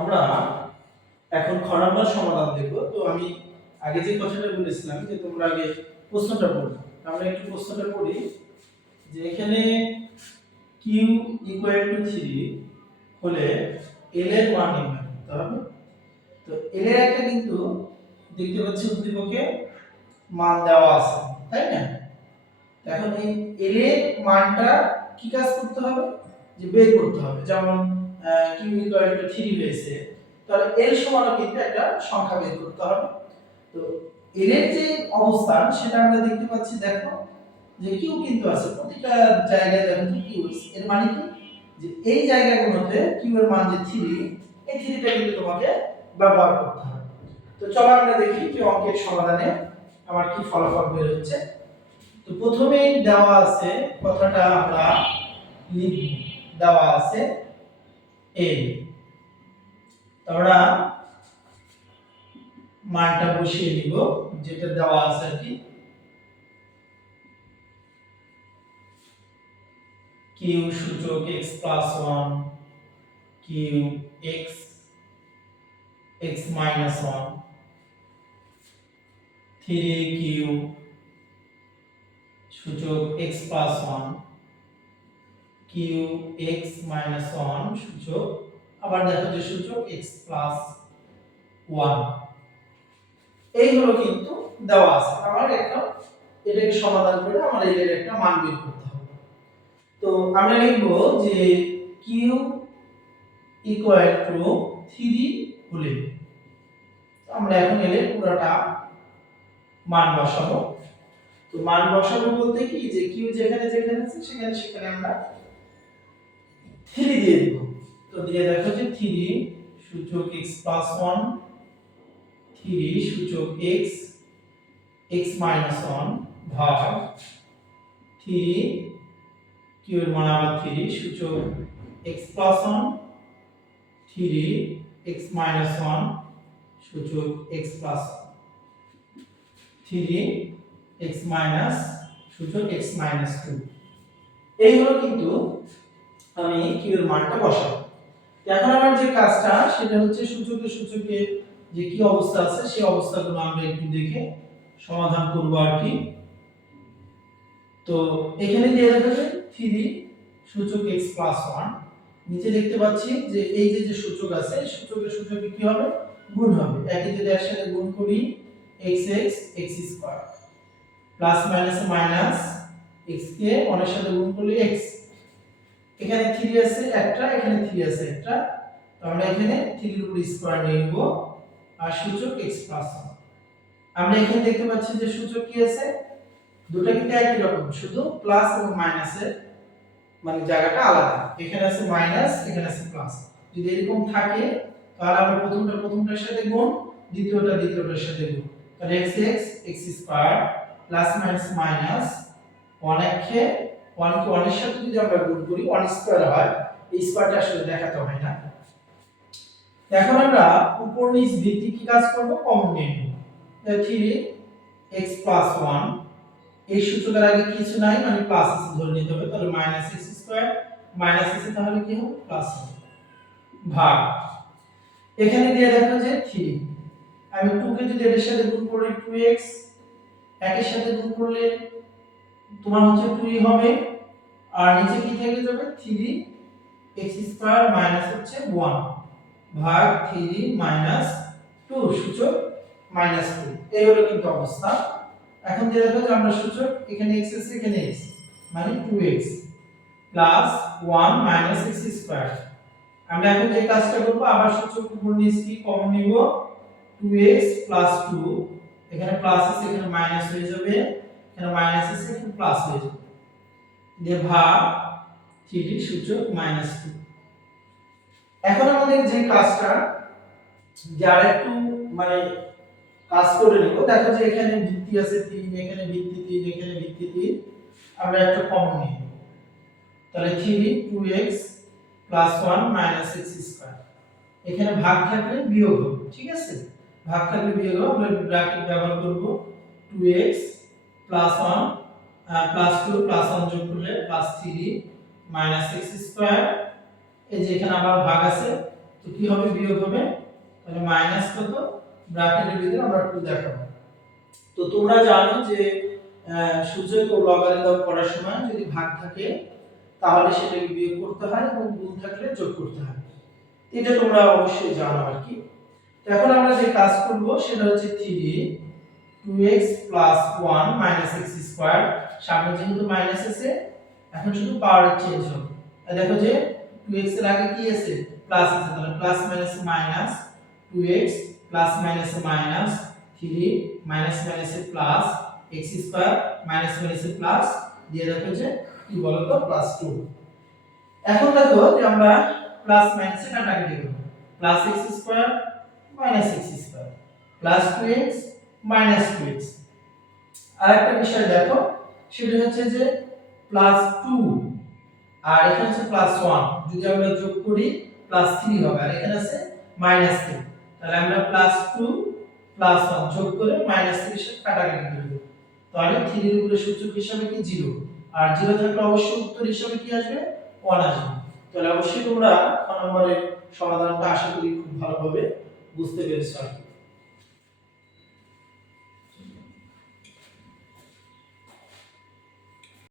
আমরা এখন খ নম্বর সমাধান দেখব তো আমি আগে যে কথাটা বলেছিলাম যে তোমরা আগে প্রশ্নটা পড়ো। আমরা একটু প্রশ্নটা পড়ি যে এখানে কিউ ইকুয়াল টু থ্রি হলে এল এর মান তো এল এর একটা কিন্তু দেখতে পাচ্ছি উদ্দীপকে মান দেওয়া আছে, তাই না? এখন এই এল এর মানটা কি কাজ করতে হবে? যে বের করতে হবে। যেমন কিউ ইকুয়াল টু থ্রি হয়েছে তাহলে এল সমানও কিন্তু একটা সংখ্যা বের করতে হবে। তো এল এর যে অবস্থান, সেটা আমরা দেখতে পাচ্ছি, দেখো, যে কিউ কিন্তু আছে প্রতিটা জায়গায় দেখো যে কিউ এর মানে কি? যে এই জায়গাগুলোতে কিউ এর মান যে থ্রি এই থ্রিটা কিন্তু তোমাকে ব্যবহার করতে হবে। তো চলো আমরা দেখি যে অঙ্কের সমাধানে আমার কি ফলাফল বের হচ্ছে। তো প্রথমেই দেওয়া আছে, কথাটা আমরা লিখব। দেওয়া আছে এল। আমরা মানটা বসিয়ে দিব যেটা দেওয়া আছে কি। কিউ সূচক x plus one Q x x minus one three Q সূচক x plus one Q x minus সূচক, আবার দেখো যে সূচক x প্লাস ওয়ান এইগুলো কিন্তু দেওয়া আছে। আমার একটা, এটাকে সমাধান করে আমার এর একটা মান বের করতে হবে। তো আমরা লিখব যে কিউ ইকুয়াল টু থ্রি হলে আমরা এখন এলে পুরোটা মান বসাবো। তো মান বসাবো বলতে কি? যে কিউ যেখানে যেখানে আছে, সেখানে সেখানে আমরা থ্রি দিয়ে দিব। তো দিয়ে দেখো যে থ্রি সূচক x প্লাস ওয়ান থ্রি সূচক x x মাইনাস ওয়ান ভাগ থ্রি কিউ এর মান আবার থ্রি, সূচক x plus one three x minus one সূচক x plus three x minus সূচক x মাইনাস টু এই হলো কিন্তু আমি কিউ এর মানটা বসাবো? এখন আমার যে কাজটা, সেটা হচ্ছে সূচকে সূচকে যে কি অবস্থা আছে, সেই অবস্থাগুলো আমরা একটু দেখে সমাধান করব আর কি। তো এখানে দিয়ে দেবে থ্রি সূচক এক্স প্লাস ওয়ান। নিচে দেখতে পাচ্ছি যে এই যে যে সূচক আছে সূচকের সূচকে কি হবে? গুণ হবে। একই যদি এর সাথে গুণ করি, x x x square. Plus minus minus x কে ওয়ানের সাথে গুণ করলে এক্স। এখানে থ্রি আছে, একটা, এখানে থ্রি আছে, একটা। আমরা এখানে থ্রির উপর স্কোয়ার নিব। আর সূচক এক্স প্লাস আমরা এখানে দেখতে পাচ্ছি যে সূচক কি আছে? দুটো কিন্তু একই রকম, শুধু প্লাস এবং মাইনাসের মানে জায়গাটা আলাদা। এখানে আছে মাইনাস এখানে আছে প্লাস যদি এরকম থাকে, তাহলে আমরা প্রথমটা প্রথমটার সাথে গুণ, দ্বিতীয়টা দ্বিতীয়টার সাথে গুণ। তাহলে x x x square plus minus minus one একে ওয়ান কে ওয়ানের সাথে যদি আমরা গুণ করি ওয়ান স্কোয়ার হয়, এই স্কোয়ারটা আসলে দেখাতে হয় না। এখন আমরা উপর নিচ ভিত্তি কি কাজ করব? কমন নিয়ে নেব থ্রি এক্স প্লাস ওয়ান এই সূচকের আগে কিছু নাই মানে প্লাস আছে ধরে নিতে হবে, তাহলে মাইনাস এক্স স্কোয়ার মাইনাস আছে তাহলে কি হবে? প্লাস ভাগ। এখানে দিয়ে দেখো যে থ্রি আমি টু কে যদি এর সাথে গুণ করি টু এক্স একের সাথে গুণ করলে তোমার হচ্ছে টুই হবে, আর নিচে কি থেকে যাবে? থ্রি এক্স স্কোয়ার মাইনাস হচ্ছে ওয়ান ভাগ থ্রি মাইনাস টু সূচক মাইনাস টু এই হলো কিন্তু অবস্থা। এখন যে দেখো যে আমরা সূচক এখানে x আছে, এখানে x মানে 2x plus 1 minus x square আমরা এখন যে কাজটা করব, আবার সূচক উপর নিচ কি কমন নিব? 2x 2 এখানে প্লাস আছে, এখানে মাইনাস হয়ে যাবে। এখানে মাইনাস আছে, এখানে প্লাস হয়ে যাবে। দিয়ে ভাগ 3 সূচক মাইনাস 2 এখন আমাদের যে কাজটা যার একটু মানে কাজ করে নেব, দেখো যে এখানে ভিত্তি আছে তিন, এখানে ভিত্তি তিন, এখানে ভিত্তি তিন, আমরা একটা কমন নিই তাহলে three two x plus one minus x square এখানে ভাগ থাকলে বিয়োগ হবে, ঠিক আছে? ভাগ থাকলে বিয়োগ হবে, আমরা ব্র্যাকেট ব্যবহার করব two x plus one plus two plus one যোগ করলে plus three minus x square এই যে এখানে আবার ভাগ আছে, তো কি হবে? বিয়োগ হবে। তাহলে মাইনাস কত? ব্র্যাকেটের ভিতরে আমরা টু দেখাবো। তো তোমরা জানো যে সূচক ও লগারিদম করার সময় যদি ভাগ থাকে, তাহলে সেটাকে বিয়োগ করতে হয় এবং গুণ থাকলে যোগ করতে হয়। এটা তোমরা অবশ্যই জানো আর কি। এখন আমরা যে কাজ করব, সেটা হচ্ছে three two x plus one minus x square সামনে যেহেতু মাইনাস আছে, এখন শুধু পাওয়ার চেঞ্জ হবে। দেখো যে টু এক্সের আগে কি আছে? প্লাস আছে, তাহলে plus minus minus two x plus minus minus three minus মাইনাসে প্লাস এক্স স্কোয়ার মাইনাস মাইনাসে প্লাস দিয়ে দেখো যে কি বলতো? প্লাস টু এখন দেখো যে আমরা প্লাস মাইনাসে কাটাকাটি করব plus x square minus x square plus two x minus two আর একটা বিষয় দেখো, সেটা হচ্ছে যে প্লাস টু আর এখানে হচ্ছে প্লাস ওয়ান যদি আমরা যোগ করি প্লাস থ্রি হবে, আর এখানে আছে মাইনাস থ্রি তাহলে আমরা প্লাস টু প্লাস ওয়ান যোগ করে মাইনাস থ্রি সাথে কাটাকাটি করে দেবো। তাহলে থ্রির উপরে সূচক হিসাবে কি জিরো আর জিরো থাকলে অবশ্যই উত্তর হিসাবে কি আসবে? ওয়ান আসবে। তাহলে অবশ্যই তোমরা খ নম্বরের সমাধানটা আশা করি খুব ভালোভাবে বুঝতে পেরেছ আর কি।